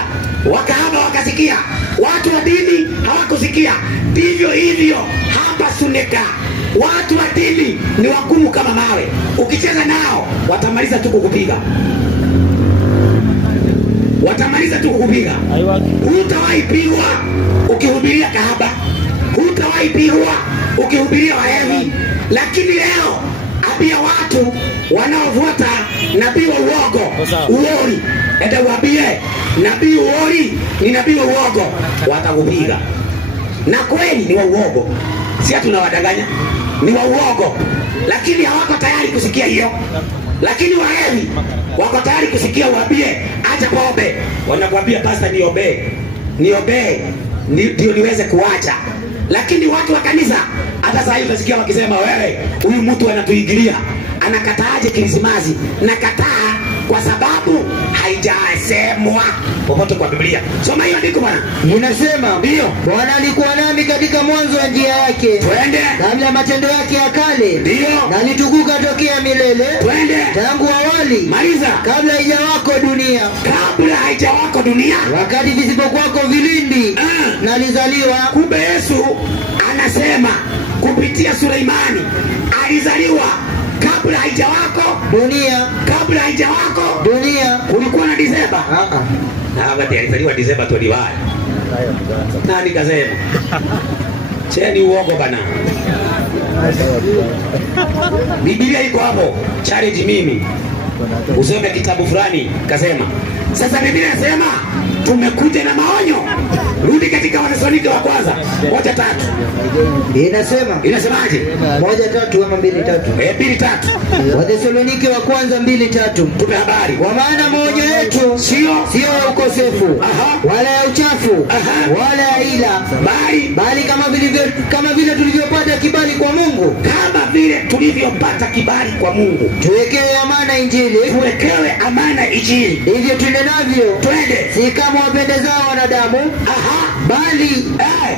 wakahaba wakasikia. Watu wa dini hawakusikia. Ndivyo hivyo hapa Suneka. Watu wa dini ni wagumu kama mawe. Ukicheza nao watamaliza tu kukupiga. Watamaliza tu kukupiga. Hutawahi pigwa ukihubiria kahaba. Hutawahi pigwa ukihubiria walevi. Lakini leo ambia watu wanaofuata nabii wa uongo, uori, enda uambie nabii uori ni nabii wa uongo, watakupiga. Na kweli ni wa uongo, si tunawadanganya, ni wa uongo, lakini hawako tayari kusikia hiyo. Lakini walevi wako tayari kusikia uambie acha pombe. Wanakuambia pastor niombe ndio niweze kuacha. Lakini watu wa kanisa hata sasa hivi utasikia wakisema wewe huyu mtu anatuingilia, anakataaje Krismasi? Nakataa kwa sababu haijasemwa popote kwa Biblia. Soma hiyo andiko bwana. inasema, Ndio. Bwana alikuwa nami katika mwanzo wa njia yake, Twende. kabla ya matendo yake ya kale, Ndio. na alitukuka tokea milele, Twende. tangu awali, Maliza. kabla haijawako dunia, Kabla haijawako dunia, wakati visipokuwako vilindi, na alizaliwa. kumbe Yesu anasema kupitia Suleimani alizaliwa kabla haijawako Dunia, kabla haijawako dunia. kulikuwa na Disemba. Na wakati alizaliwa Disemba 25. Nani kasema? Cheni uongo bana. Biblia iko hapo. Challenge mimi. Usome kitabu fulani kasema. Sasa Biblia inasema tumekuja na maonyo. Rudi katika Wathesalonike wa kwanza 1:3. Inasema, Inasemaje? 1:3 ama 2:3? 2:3. Wathesalonike wa kwanza 2:3. Tupe habari. Kwa maana maonyo yetu sio ya ukosefu, Aha. wala ya uchafu, Aha. wala ya ila, bali kama vile tulivyopata kibali kwa Mungu, Kama vile tulivyopata kibali kwa Mungu, tuwekewe amana Injili, tuwekewe amana Injili. ndivyo tunenavyo, Twende. si kama wapendezao wanadamu, Aha. bali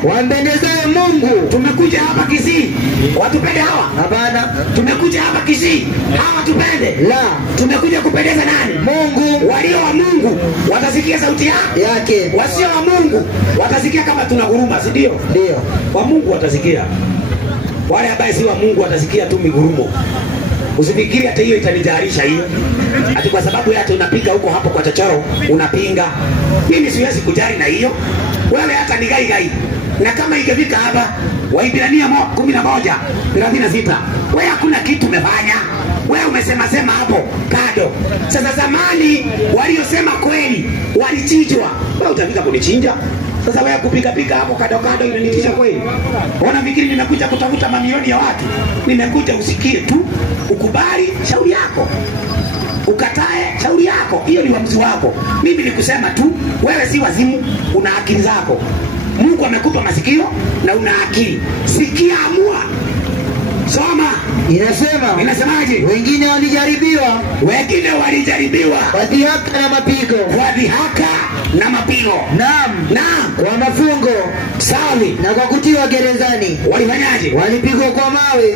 wampendezaye Mungu. Tumekuja hapa Kisii watupende hawa? Hapana, Tumekuja hapa Kisii hawa tupende? la, Tumekuja kupendeza nani? Mungu Walio wa Mungu watasikia sauti yake. wasio wa Mungu watasikia kama tuna huruma, si ndio? Ndio. Wa Mungu watasikia. Wale ambao si wa Mungu watasikia tu migurumo. Usifikiri hata hiyo itanijarisha hiyo. Ati kwa sababu hata unapiga huko hapo kwa chochoro unapinga. Mimi siwezi kujali na hiyo. Wewe hata ni gai. Na kama ingefika hapa Waibrania 11:36, wewe hakuna kitu umefanya. Wewe umesema hapo kado. Sasa zamani waliosema kweli walichinjwa. Wewe utafika kunichinja? Sasa wewe kupiga hapo kado inanitisha kweli? Unafikiri nimekuja kutafuta mamilioni ya watu? Nimekuja usikie tu, ukubali shauri yako. Ukatae shauri yako. Hiyo ni uamuzi wako. Mimi ni kusema tu wewe si wazimu, una akili zako. Mungu amekupa masikio na una akili. Sikia, amua. Soma. Inasema. Inasemaje? Wengine walijaribiwa. Wengine walijaribiwa. Kwa dhihaka na mapigo. Kwa dhihaka na mapigo. Naam. Naam. Kwa mafungo. Sawi. Na kwa kutiwa gerezani. Walifanyaje? Walipigwa kwa mawe.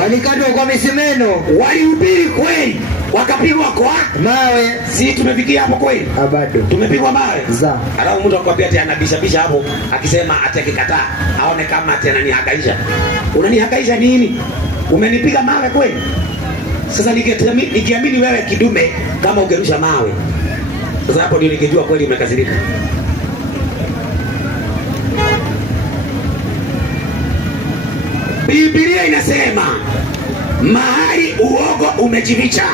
Walikatwa kwa misumeno. Walihubiri kweli, wakapigwa kwa mawe. Si tumefikia hapo kweli? Bado. Tumepigwa mawe. Za. Alafu mtu akwambia ati anabisha hapo akisema atakikataa aone kama ati ananihangaisha. Unanihangaisha nini? Umenipiga mawe kweli? Sasa nikiamini wewe kidume kama ungerusha mawe. Sasa hapo ndio nikijua kweli umekasirika. Biblia inasema mahali uogo umejificha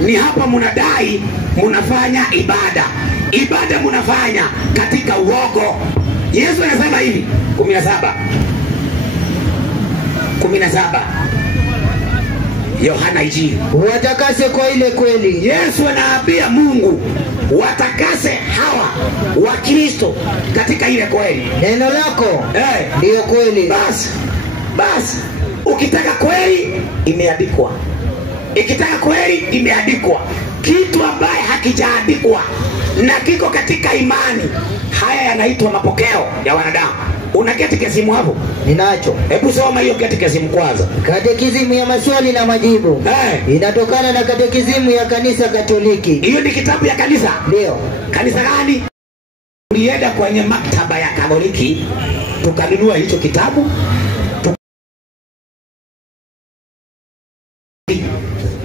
ni hapa mnadai mnafanya ibada. Ibada mnafanya katika uogo. Yesu anasema hivi 17 Yohana Injili, watakase kwa ile kweli. Yesu anaambia Mungu watakase hawa wa Kristo katika ile kweli. Neno lako ndio kweli. Basi ukitaka kweli imeandikwa. Ikitaka kweli imeandikwa. Kitu ambaye hakijaandikwa na kiko katika imani, haya yanaitwa mapokeo ya wanadamu. Una katekisimu hapo? Ninacho. Hebu soma hiyo katekisimu kwanza. Katekisimu ya maswali na majibu. Inatokana na katekisimu ya kanisa Katoliki. Hiyo ni kitabu ya kanisa? Ndio. Kanisa gani? Ulienda kwenye maktaba ya Katoliki tukanunua hicho kitabu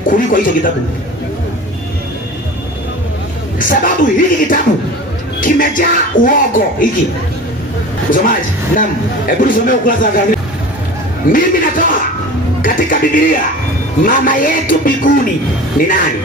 kuliko hicho kitabu. Sababu hiki kitabu kimejaa uogo hiki. Msomaji? Naam. Hebu nisomee ukurasa wa 30. Mimi natoa katika Biblia mama yetu mbinguni ni nani?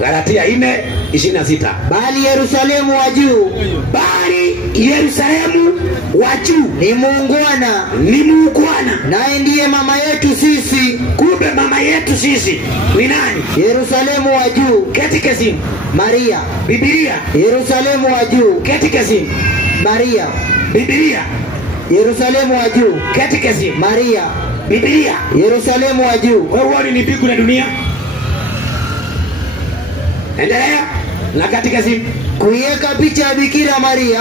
Galatia 4:26. Bali Yerusalemu wa juu. Bali Yerusalemu wa juu ni muungwana. Ni muungwana. Naye ndiye mama yetu sisi. Kumbe mama yetu sisi ni nani? Yerusalemu wa juu. Katekisimu. Maria. Biblia. Yerusalemu wa juu. Katekisimu. Maria. Biblia. Yerusalemu wa juu. Katekisimu. Maria. Biblia. Yerusalemu wa juu. Wewe ni mbingu na dunia. Endelea na katekisimu. Kuiweka picha ya Bikira Maria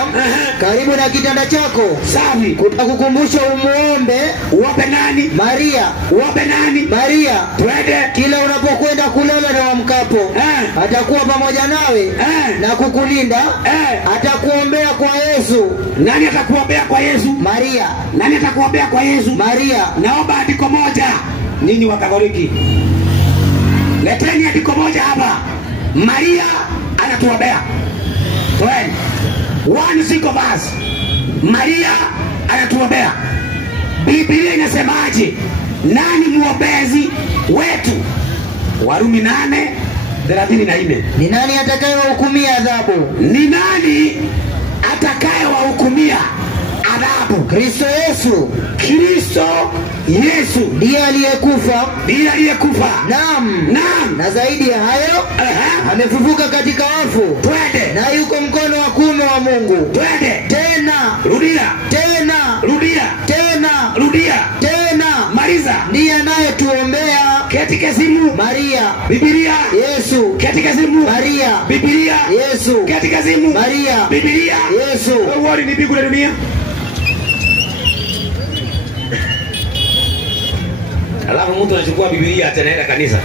karibu na kitanda chako. Safi. Kutakukumbusha umuombe. Uombe nani? Maria. Uombe nani? Maria. Twende. Kila unapokwenda kulala na wamkapo atakuwa pamoja nawe na kukulinda. Atakuombea kwa Yesu. Nani atakuombea kwa Yesu? Maria. Nani atakuombea kwa Yesu? Maria. Naomba andiko moja. Ninyi wa Katoliki, leteni andiko moja hapa. Maria anatuombea. Twende. One single verse. Maria anatuombea. Biblia inasemaje? Nani muombezi wetu? Warumi 8:34. Ni nani atakayewahukumia adhabu? Ni nani atakayewahukumia adhabu? Kristo Yesu. Kristo Yesu ndiye aliyekufa. Ndiye aliyekufa. Naam. Naam. Na zaidi ya hayo amefufuka katika wafu. Twende. Na yuko mkono wa kuume wa Mungu. Twende. Tena. Rudia. Tena. Rudia. Tena. Rudia. Tena. Maliza. Ndiye anayetuombea. Katekisimu. Maria. Biblia. Yesu. Katekisimu. Maria. Biblia. Yesu. Katekisimu. Maria. Biblia. Yesu. Wewe ni mbingu na dunia. Alafu mtu anachukua Biblia ataenda kanisa.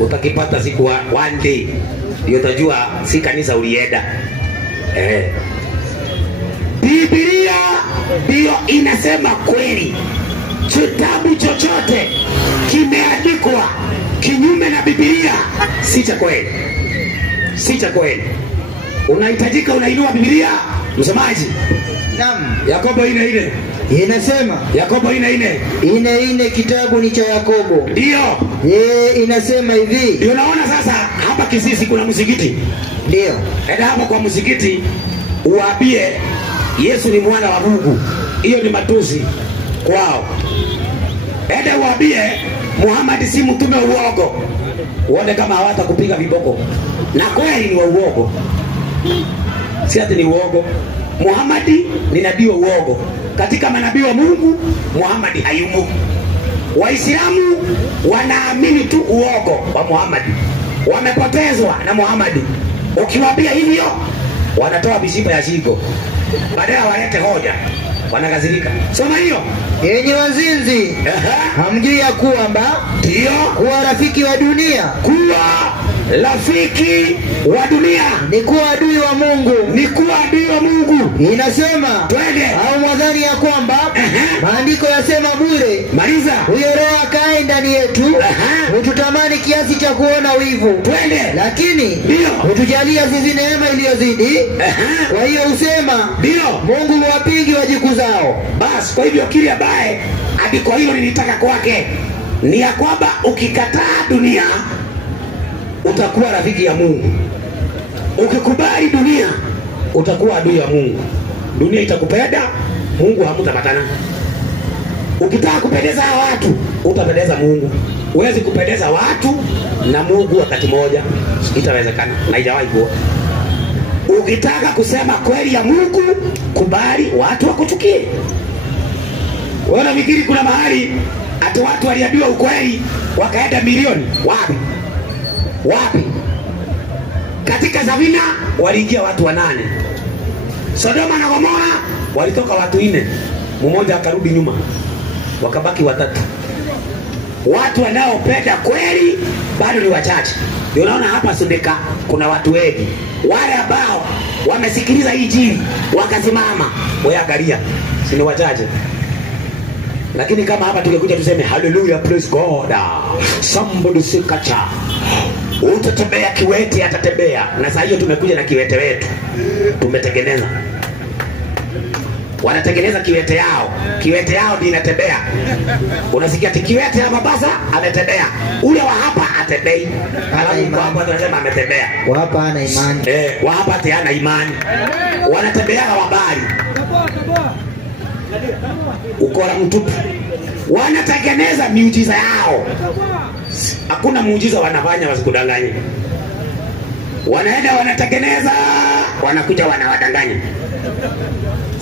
Utakipata siku one day ndio utajua si kanisa ulienda. Biblia ndio inasema kweli. Kitabu chochote kimeandikwa kinyume na Biblia si cha kweli. Si cha kweli. Unahitajika unainua Biblia, msomaji. Naam. Yakobo 4:4. Inasema Yakobo 4:4. Kitabu ni cha Yakobo. Ndio. Inasema hivi. Ndio naona sasa hapa Kisisi kuna msikiti. Ndio. Enda hapo kwa msikiti uwaambie Yesu ni mwana wa Mungu. Hiyo ni matusi kwao. Enda uwaambie Muhammad si mtume uongo. Uone kama hawatakupiga viboko. Na kweli ni wa uongo. Si ati ni uongo. Muhammad ni nabii wa uongo. Katika manabii wa Mungu Muhammad hayumo. Waislamu wanaamini tu uongo wa Muhammad, wamepotezwa na Muhammad. Ukiwaambia hivyo wanatoa mishipa ya shingo, badala walete hoja wanagazirika. Soma hiyo. Yenye wazinzi, hamjui ya kwamba ndio kuwa rafiki wa dunia, kuwa rafiki wa dunia ni kuwa adui wa Mungu, ni kuwa adui wa Mungu. Inasema twende, au mwadhani ya kwamba maandiko yasema bure, maliza, huyo Roho akae ndani yetu, hututamani kiasi cha kuona wivu. twende, lakini ndio hutujalia sisi neema iliyozidi. Kwa hiyo usema ndio Mungu huwapingi wajikuzao. Basi kwa hivyo kile ambaye andiko hilo nilitaka kwake ni ya kwamba ukikataa dunia utakuwa rafiki ya Mungu, ukikubali dunia utakuwa adui ya Mungu. Dunia itakupenda, Mungu hamtapatana. Ukitaka kupendeza watu utapendeza Mungu. Huwezi kupendeza watu na Mungu wakati moja, itawezekana na haijawahi kuwa. Ukitaka kusema kweli ya Mungu, kubali watu wakuchukie. Wewe unafikiri kuna mahali ati watu waliambiwa ukweli wakaenda milioni? Wapi? Wapi? Katika Safina waliingia watu 8. Sodoma na Gomora walitoka watu 4, mmoja akarudi nyuma, wakabaki 3. Watu wanaopenda kweli bado ni wachache. Ndio unaona hapa Sundeka kuna watu wengi, wale ambao wamesikiliza hii injili wakasimama, wewe angalia, si ni wachache. Lakini kama hapa tungekuja tuseme hallelujah, praise God, somebody say kacha, utatembea kiwete atatembea. Na saa hiyo tumekuja na kiwete wetu, tumetengeneza, wanatengeneza kiwete yao, kiwete yao ndio inatembea. Unasikia ati kiwete ya Mombasa ametembea, ule wa hapa atembei, alafu kwa hapa tunasema ametembea. Wa hapa hana imani. Wa hapa ati hana imani, wanatembea wabali, ukora mtupu. Wanatengeneza miujiza yao, hakuna muujiza wanafanya, wasikudanganye. Wanaenda wanatengeneza, wanakuja wanawadanganya.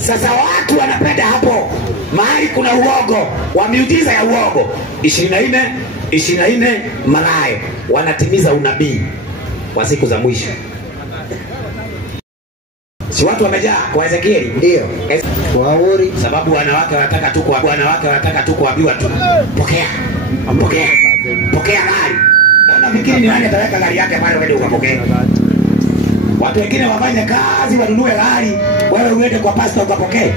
Sasa watu wanapenda hapo mahali kuna uogo wa miujiza ya uogo. 24 Malayo wanatimiza unabii wa siku za mwisho. Si watu wamejaa kwa Ezekieli? Ndio. Wauri Sababu wanawake wanataka tu kuambiwa tu pokea. Pokea. Pokea gari. Unafikiri ni nani ataweka gari yake pale wewe ukapokea? Watu wengine wafanye kazi wanunue gari, wewe uende kwa pastor ukapokee.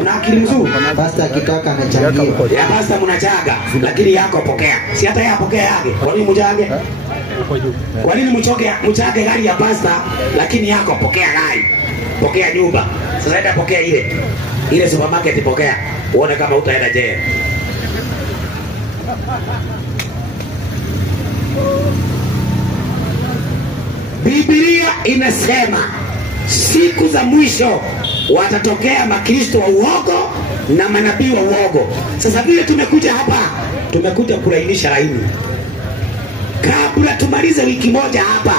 Una akili nzuri? pastor akitaka anachangia. Ya pastor mnachaga, lakini yako pokea. Si hata yeye apokea yake. Kwa nini mjage? Kwa nini mchage gari ya pastor lakini yako pokea gari? Pokea nyumba. Sasa enda pokea ile supermarket, pokea. Uone kama utaenda je. Biblia inasema siku za mwisho watatokea makristo wa uongo na manabii wa uongo. Sasa vile tumekuja hapa, tumekuja kulainisha laini. Kabla tumalize wiki moja hapa,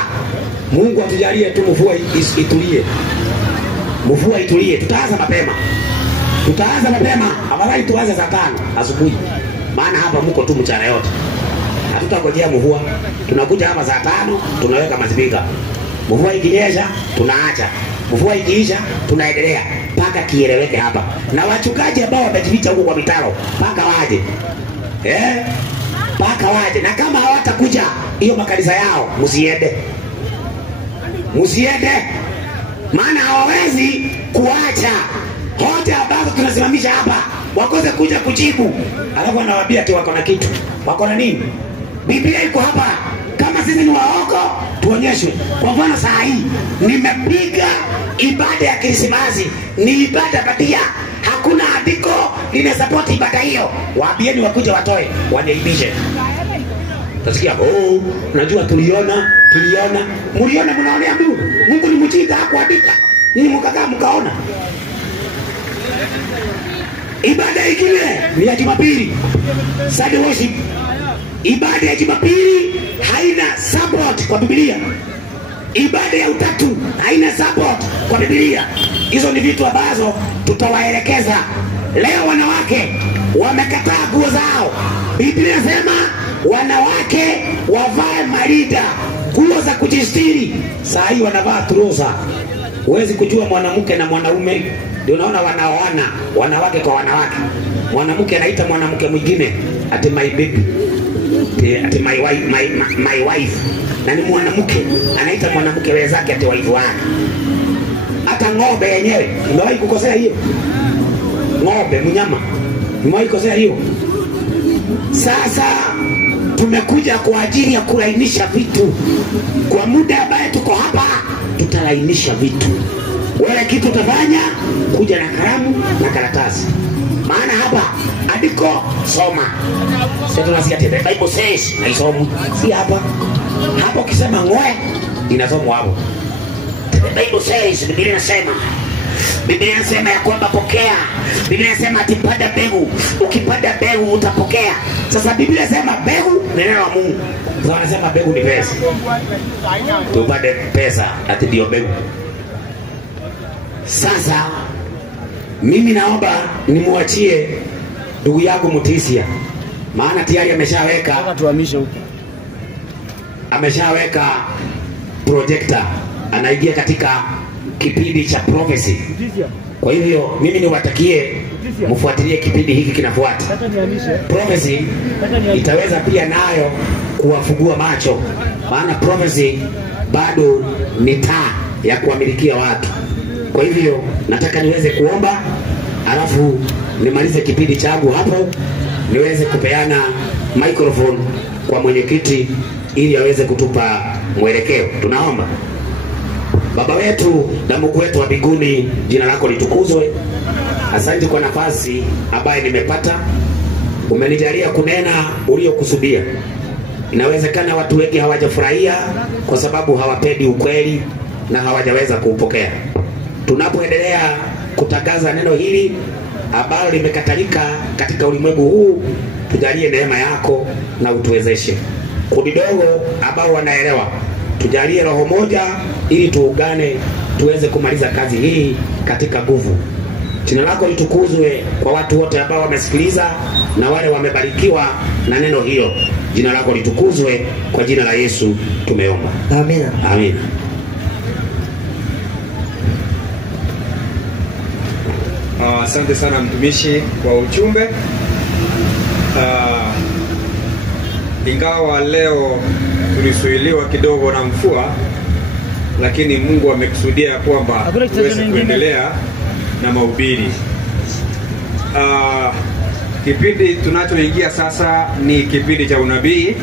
Mungu atujalie tu mvua itulie. Mvua itulie, tutaanza mapema. Afadhali tuanze saa 5 asubuhi. Maana hapa mko tu mchana yote. Hatutangojea mvua. Tunakuja hapa saa 5, tunaweka mazibika. Mvua ikinyesha, tunaacha. Mvua ikiisha, tunaendelea mpaka kieleweke hapa. Na wachungaji ambao wamejificha huko kwa mitaro, mpaka waje. Mpaka waje. Na kama hawatakuja hiyo makanisa yao, msiende. Maana hawawezi kuacha hoja ambazo tunasimamisha hapa wakose kuja kujibu. Alafu anawaambia ati wako na kitu. Wako na nini? Biblia iko hapa. Kama sisi ni waongo, tuonyeshwe. Kwa mfano saa hii nimepiga ibada ya Krismasi, ni ibada batia. Hakuna andiko linasupport ibada hiyo. Waambieni wakuja watoe, waniaibishe. Tasikia, najua tuliona. Mliona mnaonea Mungu. Mungu ni mjinga hakuandika. Ninyi mkakaa mkaona. Ibada ingine ni ya Jumapili, Sunday worship. Ibada ya Jumapili haina support kwa Biblia. Ibada ya Utatu haina support kwa Biblia. Hizo ni vitu ambazo tutawaelekeza leo. Wanawake, wamekataa nguo zao. Biblia inasema wanawake wavae marida, nguo za kujistiri. Saa hii wanavaa trouser. Huwezi kujua mwanamke na mwanaume. Ndio unaona wanaoana wanawake kwa wanawake. Mwanamke anaita mwanamke mwingine ati my baby, ati my wife. Na ni mwanamke anaita mwanamke wenzake ati wife wake. Hata ng'ombe yenyewe umewahi kukosea hiyo? Ng'ombe mnyama umewahi kukosea hiyo? Sasa tumekuja kwa ajili ya kulainisha vitu. Kwa muda ambaye tuko hapa tutalainisha vitu. Wewe kitu utafanya, kuja na kalamu na karatasi. Maana hapa andiko soma. Sasa tunasikia the Bible says, haisomi. Si hapa. Hapo ukisema ngoe inasomwa hapo. The Bible says, Biblia inasema. Biblia inasema ya kwamba pokea. Biblia inasema atipanda mbegu. Ukipanda mbegu utapokea. Sasa Biblia inasema mbegu ni neno la Mungu. Sasa wanasema mbegu ni pesa. Tupande pesa ati ndio mbegu. Sasa mimi naomba nimuachie ndugu yangu Mutisia, maana tayari ameshaweka projector, anaingia katika kipindi cha prophecy. Kwa hivyo mimi niwatakie mfuatilie kipindi hiki kinafuata. Prophecy itaweza pia nayo kuwafungua macho, maana prophecy bado ni taa ya kuamilikia watu. Kwa hivyo nataka niweze kuomba, alafu nimalize kipindi changu hapo, niweze kupeana microphone kwa mwenyekiti ili aweze kutupa mwelekeo. Tunaomba. Baba wetu na Mungu wetu wa mbinguni, jina lako litukuzwe. Asante kwa nafasi ambayo nimepata. Umenijalia kunena uliokusudia. Inawezekana watu wengi hawajafurahia kwa sababu hawapendi ukweli na hawajaweza kuupokea. Tunapoendelea kutangaza neno hili ambalo limekatalika katika ulimwengu huu, tujalie neema yako na utuwezeshe. Kundi dogo ambao wanaelewa, tujalie roho moja ili tuungane tuweze kumaliza kazi hii katika nguvu. Jina lako litukuzwe kwa watu wote ambao wamesikiliza na wale wamebarikiwa na neno hilo. Jina lako litukuzwe kwa jina la Yesu tumeomba. Amina. Amina. Asante sana mtumishi kwa ujumbe. Ingawa leo tulisuiliwa kidogo na mvua, lakini Mungu amekusudia kwamba tuweze kuendelea na mahubiri. Kipindi tunachoingia sasa ni kipindi cha unabii.